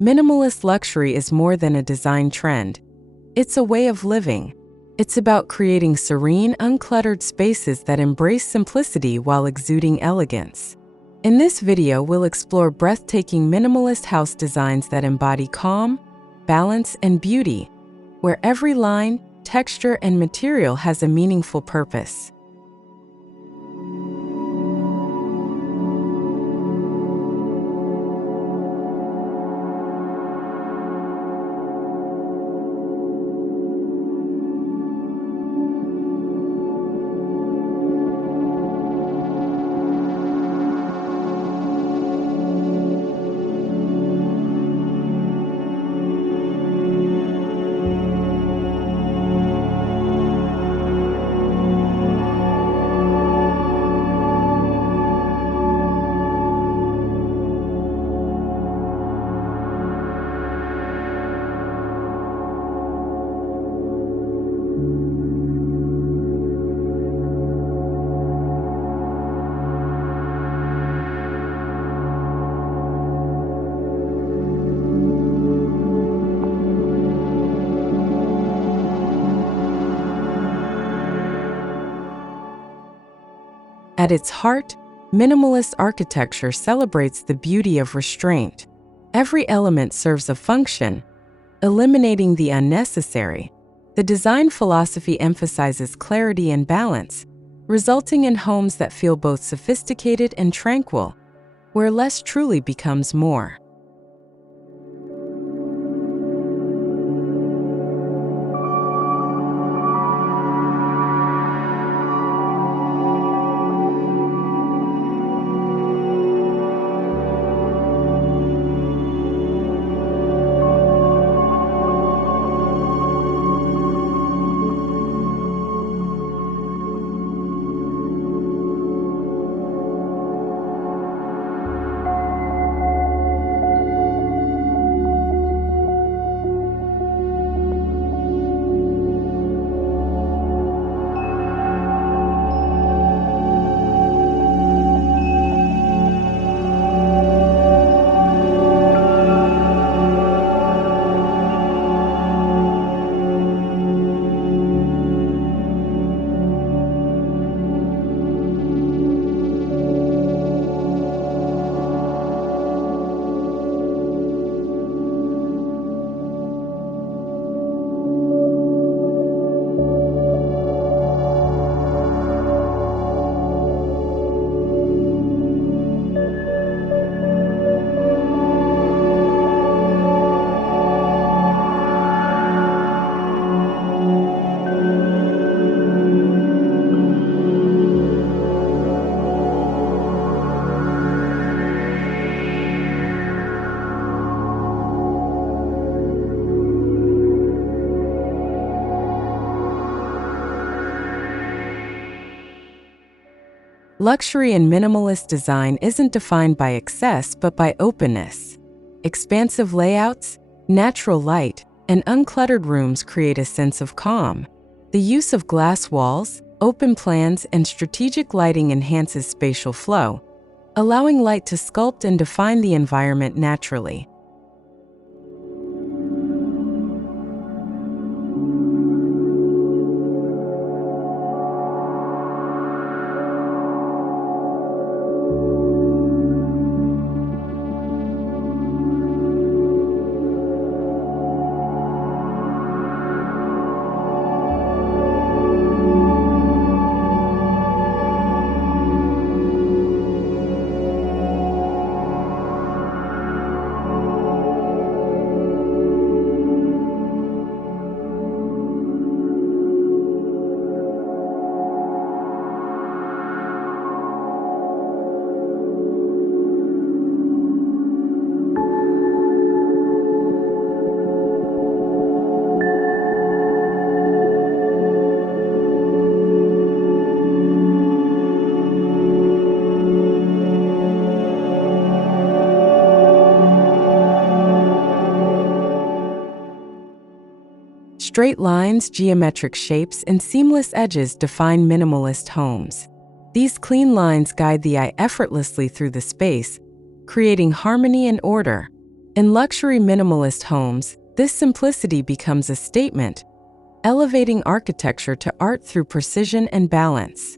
Minimalist luxury is more than a design trend. It's a way of living. It's about creating serene, uncluttered spaces that embrace simplicity while exuding elegance. In this video, we'll explore breathtaking minimalist house designs that embody calm, balance, and beauty, where every line, texture, and material has a meaningful purpose. At its heart, minimalist architecture celebrates the beauty of restraint. Every element serves a function, eliminating the unnecessary. The design philosophy emphasizes clarity and balance, resulting in homes that feel both sophisticated and tranquil, where less truly becomes more. Luxury in minimalist design isn't defined by excess but by openness. Expansive layouts, natural light, and uncluttered rooms create a sense of calm. The use of glass walls, open plans, and strategic lighting enhances spatial flow, allowing light to sculpt and define the environment naturally. Straight lines, geometric shapes, and seamless edges define minimalist homes. These clean lines guide the eye effortlessly through the space, creating harmony and order. In luxury minimalist homes, this simplicity becomes a statement, elevating architecture to art through precision and balance.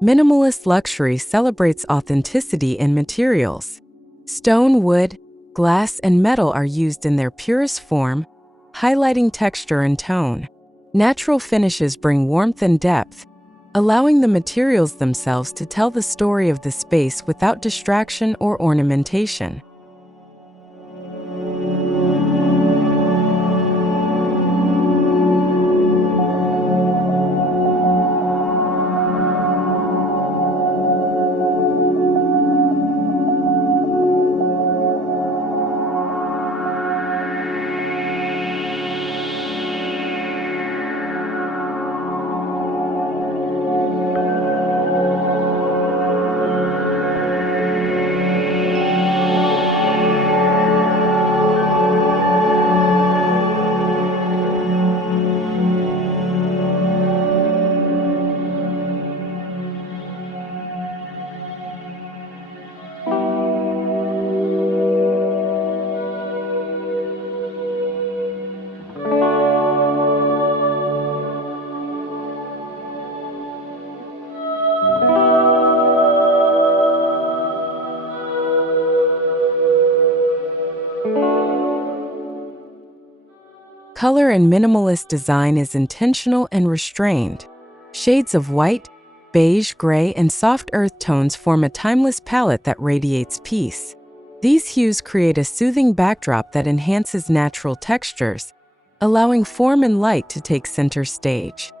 Minimalist luxury celebrates authenticity in materials. Stone, wood, glass, and metal are used in their purest form, highlighting texture and tone. Natural finishes bring warmth and depth, allowing the materials themselves to tell the story of the space without distraction or ornamentation. Color in minimalist design is intentional and restrained. Shades of white, beige, gray, and soft earth tones form a timeless palette that radiates peace. These hues create a soothing backdrop that enhances natural textures, allowing form and light to take center stage.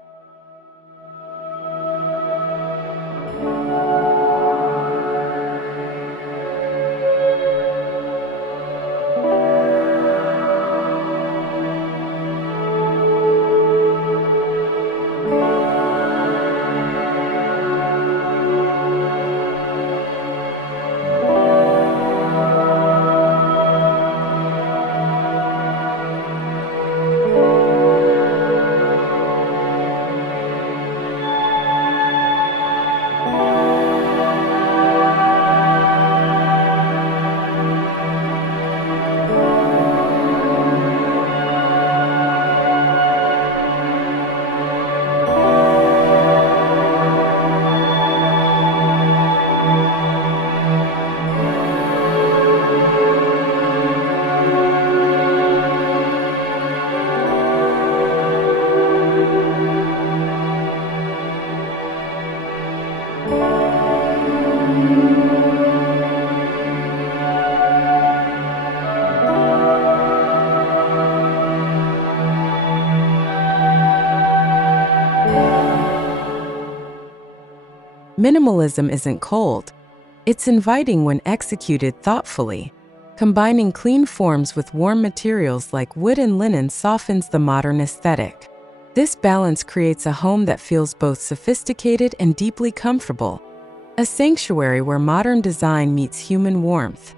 Minimalism isn't cold. It's inviting when executed thoughtfully. Combining clean forms with warm materials like wood and linen softens the modern aesthetic. This balance creates a home that feels both sophisticated and deeply comfortable, a sanctuary where modern design meets human warmth.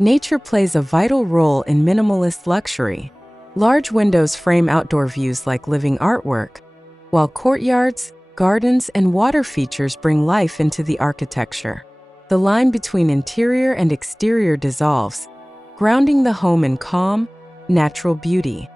Nature plays a vital role in minimalist luxury. Large windows frame outdoor views like living artwork, while courtyards, gardens, and water features bring life into the architecture. The line between interior and exterior dissolves, grounding the home in calm, natural beauty.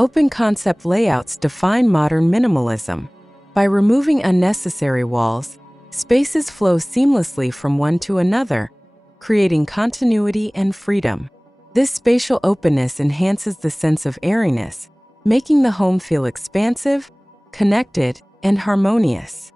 Open concept layouts define modern minimalism. By removing unnecessary walls, spaces flow seamlessly from one to another, creating continuity and freedom. This spatial openness enhances the sense of airiness, making the home feel expansive, connected, and harmonious.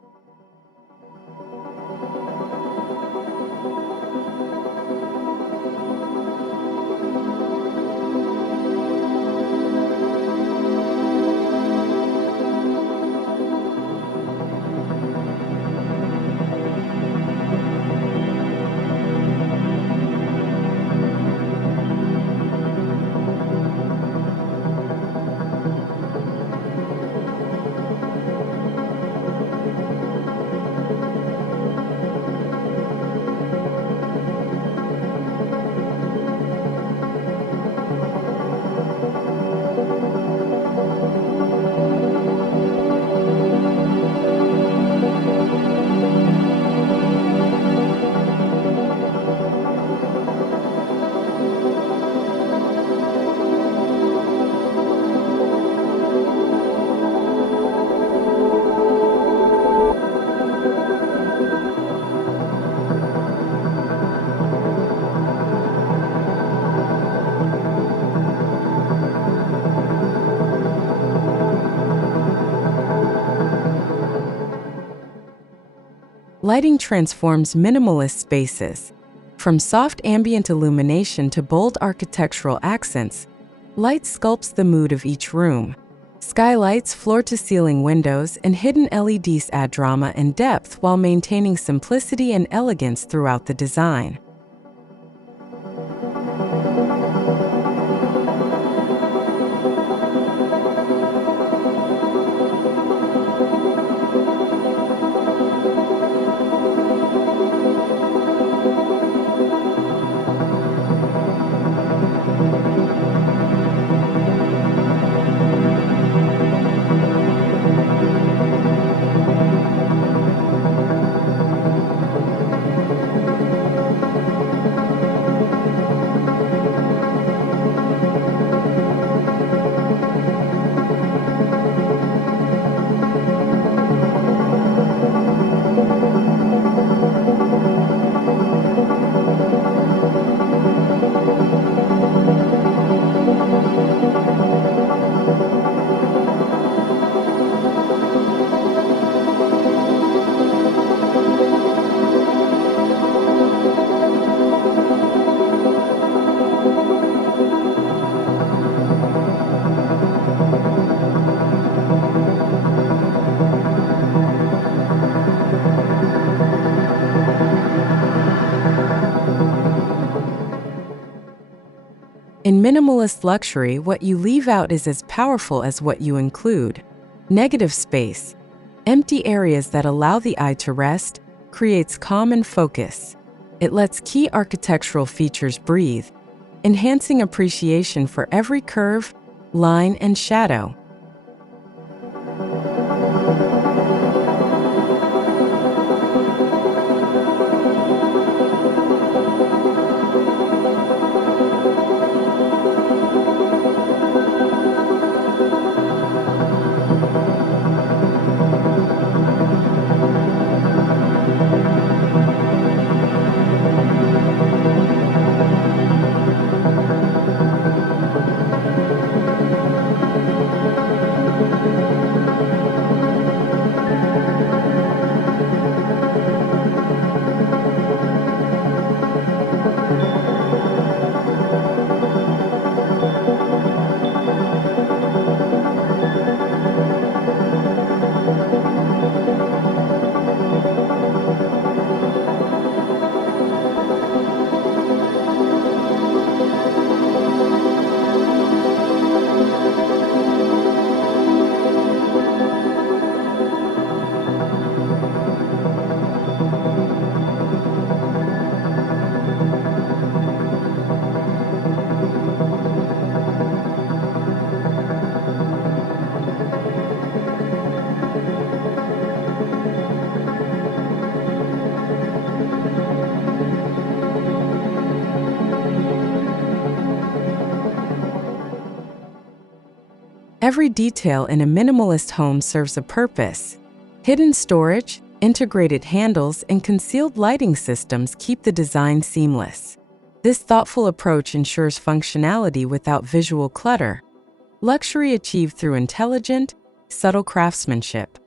Lighting transforms minimalist spaces. From soft ambient illumination to bold architectural accents, light sculpts the mood of each room. Skylights, floor-to-ceiling windows, and hidden LEDs add drama and depth while maintaining simplicity and elegance throughout the design. In minimalist luxury, what you leave out is as powerful as what you include. Negative space, empty areas that allow the eye to rest, creates calm and focus. It lets key architectural features breathe, enhancing appreciation for every curve, line, and shadow. Every detail in a minimalist home serves a purpose. Hidden storage, integrated handles, and concealed lighting systems keep the design seamless. This thoughtful approach ensures functionality without visual clutter. Luxury achieved through intelligent, subtle craftsmanship.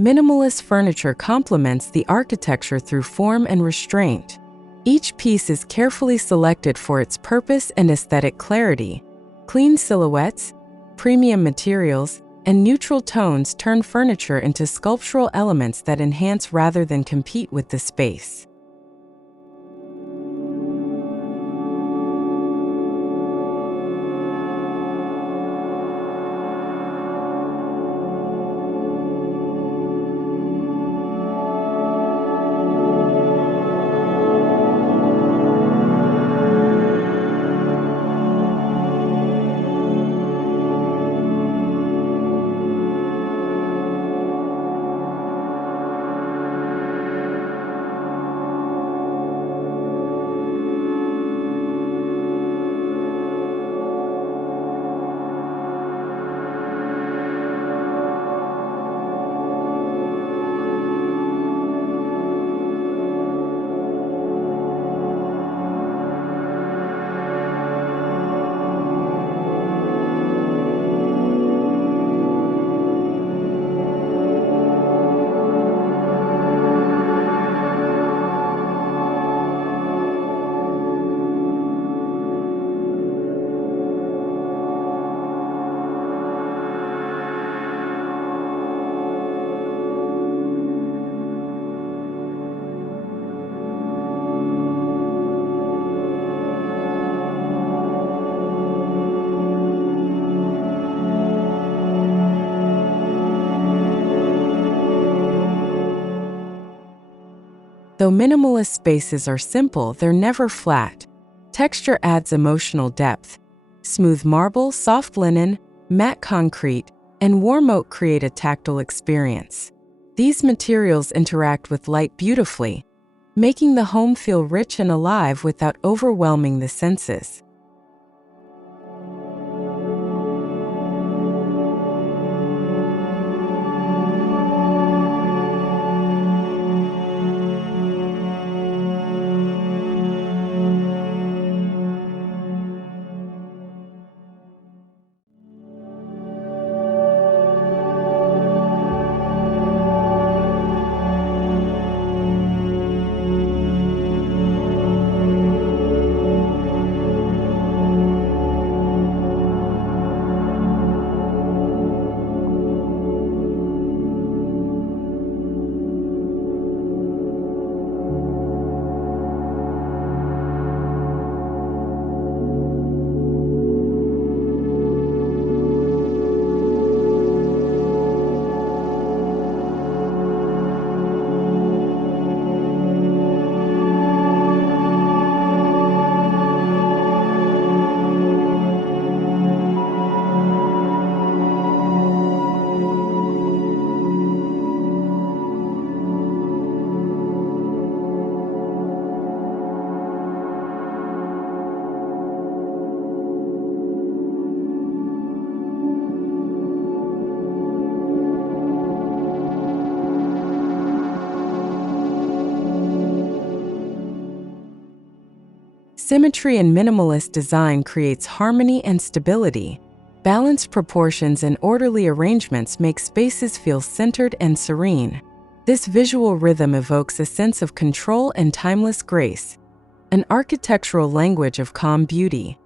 Minimalist furniture complements the architecture through form and restraint. Each piece is carefully selected for its purpose and aesthetic clarity. Clean silhouettes, premium materials, and neutral tones turn furniture into sculptural elements that enhance rather than compete with the space. Though minimalist spaces are simple, they're never flat. Texture adds emotional depth. Smooth marble, soft linen, matte concrete, and warm oak create a tactile experience. These materials interact with light beautifully, making the home feel rich and alive without overwhelming the senses. Symmetry in minimalist design creates harmony and stability. Balanced proportions and orderly arrangements make spaces feel centered and serene. This visual rhythm evokes a sense of control and timeless grace, an architectural language of calm beauty.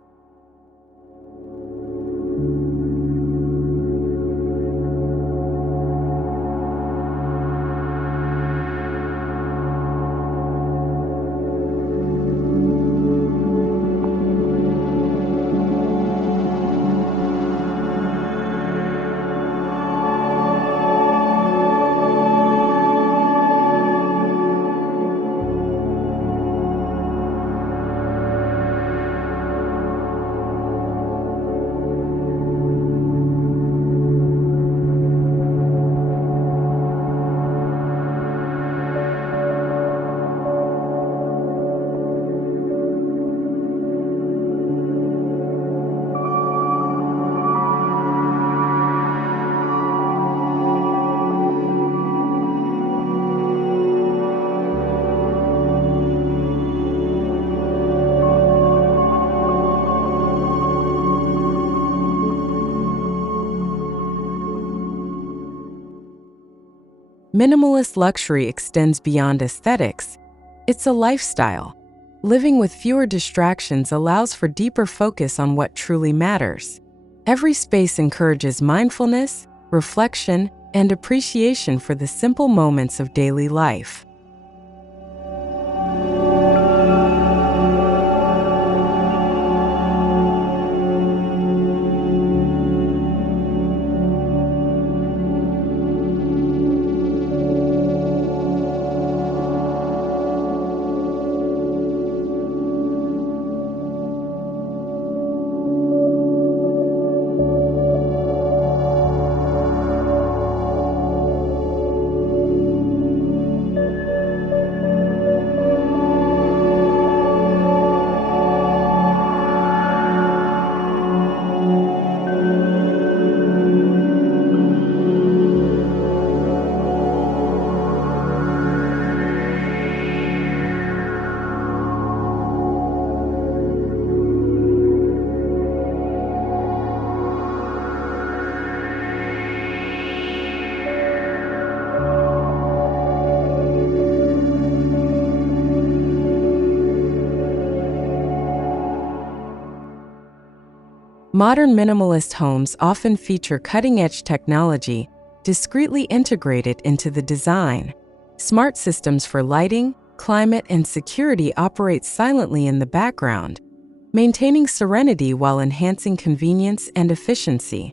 Minimalist luxury extends beyond aesthetics. It's a lifestyle. Living with fewer distractions allows for deeper focus on what truly matters. Every space encourages mindfulness, reflection, and appreciation for the simple moments of daily life. Modern minimalist homes often feature cutting-edge technology discreetly integrated into the design. Smart systems for lighting, climate, and security operate silently in the background, maintaining serenity while enhancing convenience and efficiency.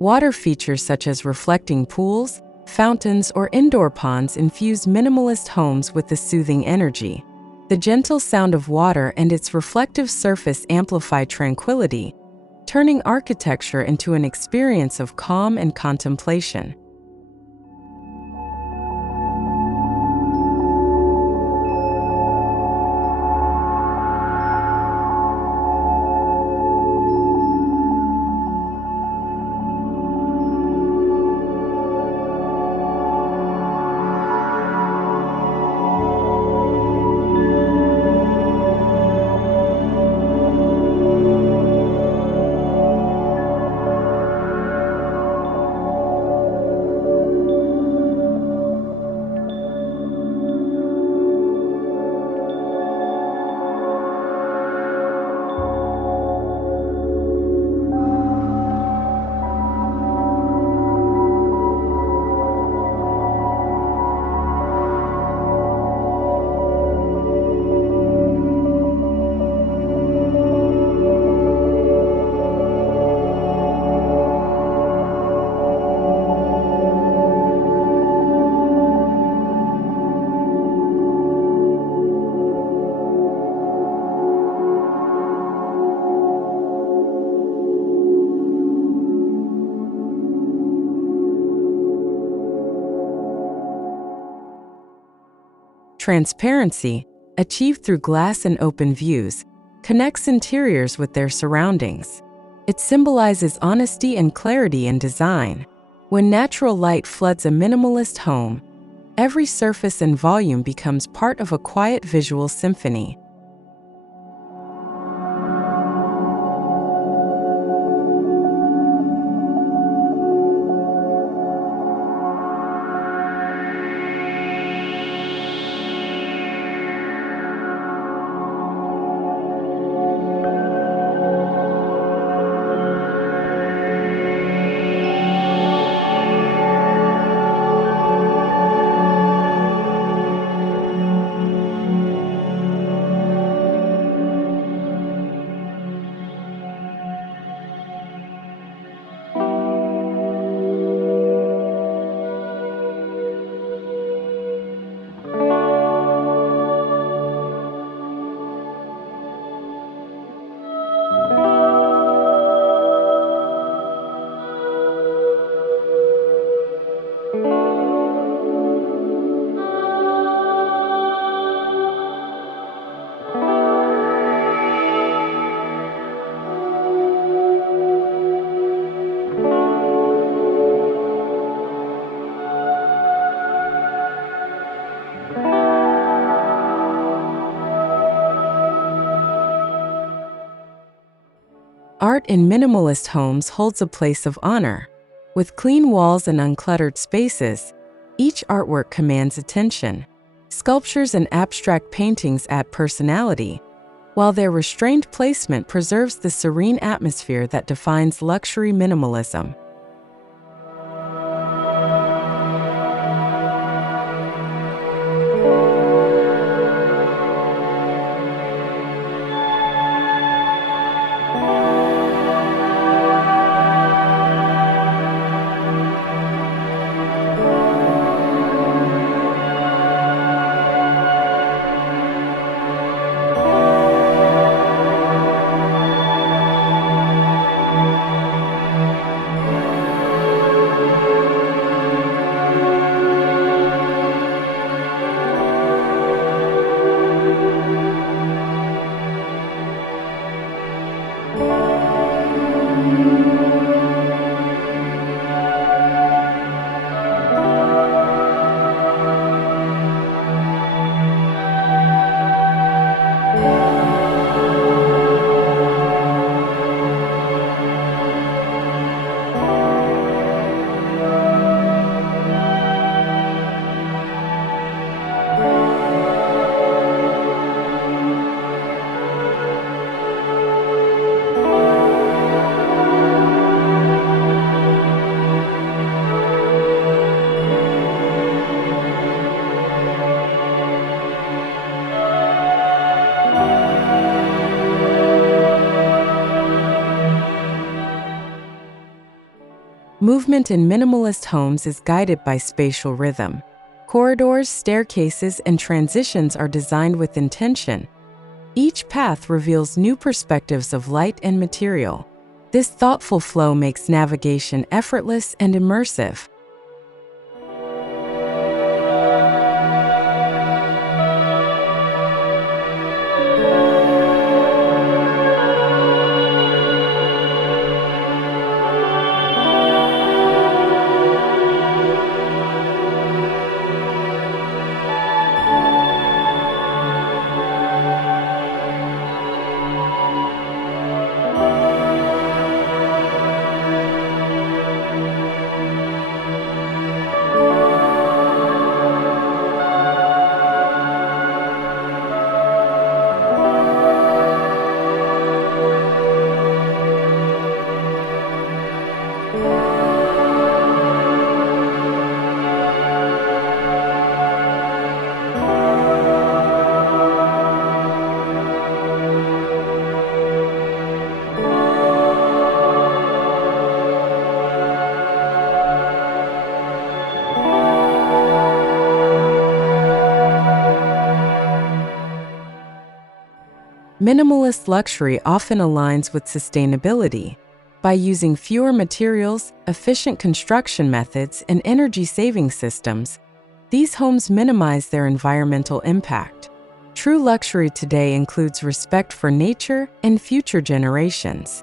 Water features such as reflecting pools, fountains, or indoor ponds infuse minimalist homes with a soothing energy. The gentle sound of water and its reflective surface amplify tranquility, turning architecture into an experience of calm and contemplation. Transparency, achieved through glass and open views, connects interiors with their surroundings. It symbolizes honesty and clarity in design. When natural light floods a minimalist home, every surface and volume becomes part of a quiet visual symphony. Art in minimalist homes holds a place of honor. With clean walls and uncluttered spaces, each artwork commands attention. Sculptures and abstract paintings add personality, while their restrained placement preserves the serene atmosphere that defines luxury minimalism. Movement in minimalist homes is guided by spatial rhythm. Corridors, staircases, and transitions are designed with intention. Each path reveals new perspectives of light and material. This thoughtful flow makes navigation effortless and immersive. Minimalist luxury often aligns with sustainability. By using fewer materials, efficient construction methods, and energy-saving systems, these homes minimize their environmental impact. True luxury today includes respect for nature and future generations.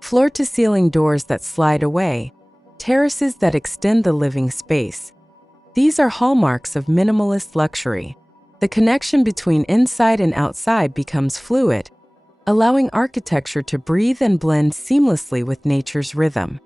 Floor-to-ceiling doors that slide away, terraces that extend the living space. These are hallmarks of minimalist luxury. The connection between inside and outside becomes fluid, allowing architecture to breathe and blend seamlessly with nature's rhythm.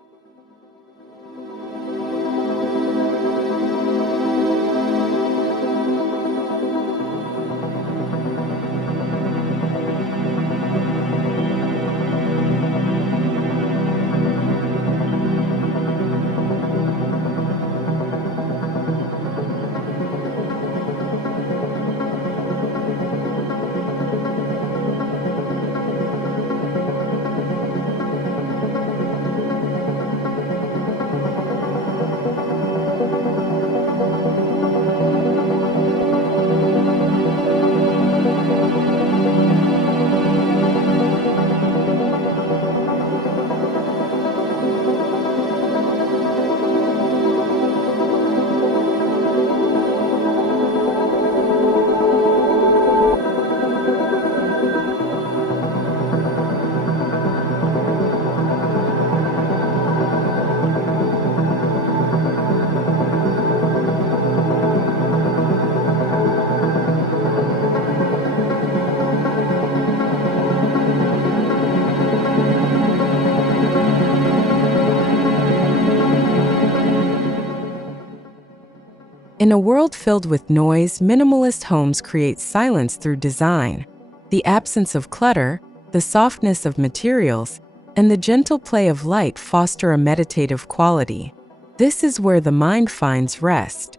In a world filled with noise, minimalist homes create silence through design. The absence of clutter, the softness of materials, and the gentle play of light foster a meditative quality. This is where the mind finds rest.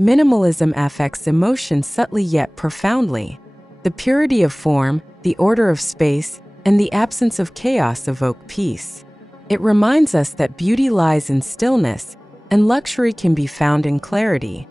Minimalism affects emotion subtly yet profoundly. The purity of form, the order of space, and the absence of chaos evoke peace. It reminds us that beauty lies in stillness, and luxury can be found in clarity.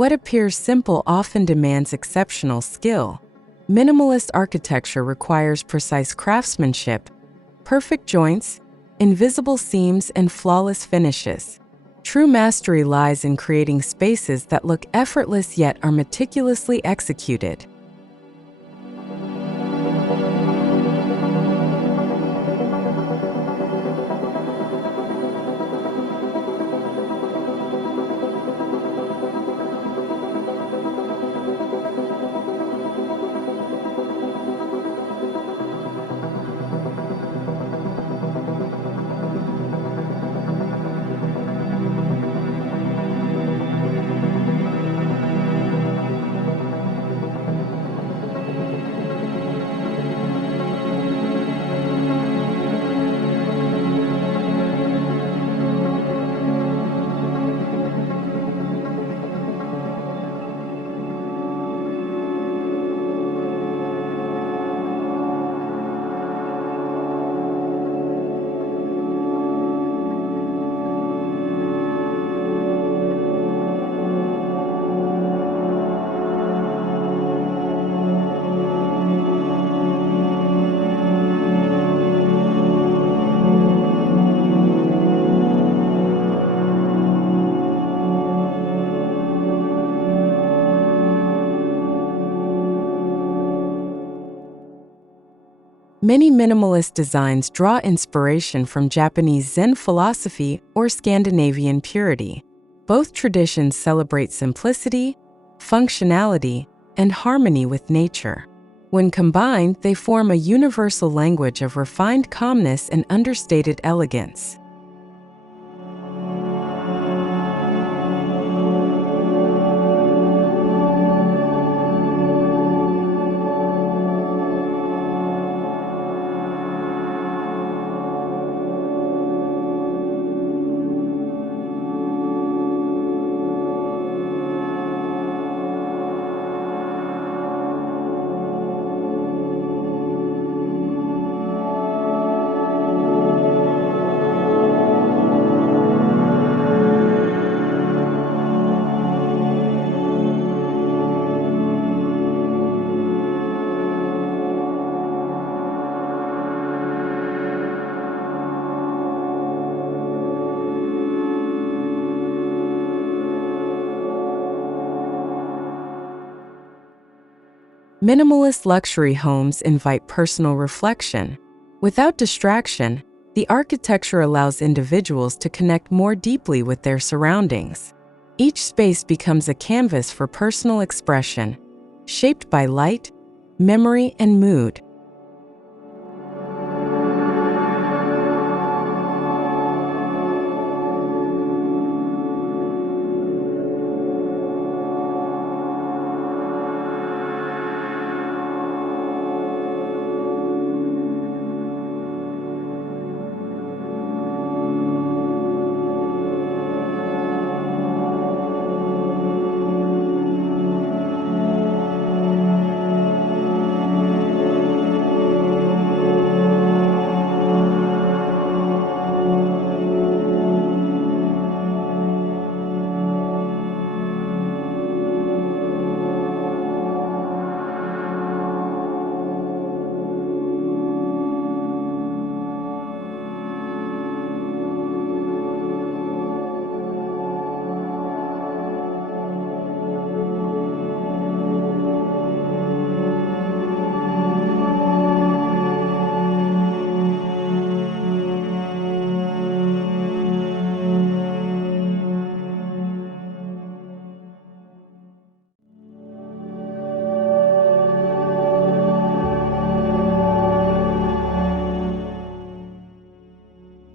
What appears simple often demands exceptional skill. Minimalist architecture requires precise craftsmanship, perfect joints, invisible seams, and flawless finishes. True mastery lies in creating spaces that look effortless yet are meticulously executed. Many minimalist designs draw inspiration from Japanese Zen philosophy or Scandinavian purity. Both traditions celebrate simplicity, functionality, and harmony with nature. When combined, they form a universal language of refined calmness and understated elegance. Minimalist luxury homes invite personal reflection. Without distraction, the architecture allows individuals to connect more deeply with their surroundings. Each space becomes a canvas for personal expression, shaped by light, memory, and mood.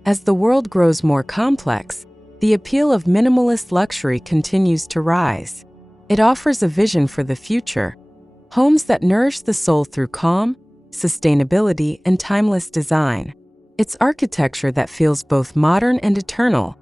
As the world grows more complex, the appeal of minimalist luxury continues to rise. It offers a vision for the future, homes that nourish the soul through calm, sustainability, and timeless design. It's architecture that feels both modern and eternal.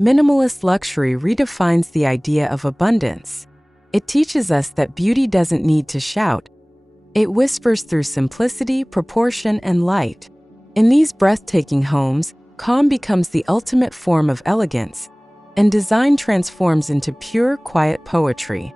Minimalist luxury redefines the idea of abundance. It teaches us that beauty doesn't need to shout. It whispers through simplicity, proportion, and light. In these breathtaking homes, calm becomes the ultimate form of elegance, and design transforms into pure, quiet poetry.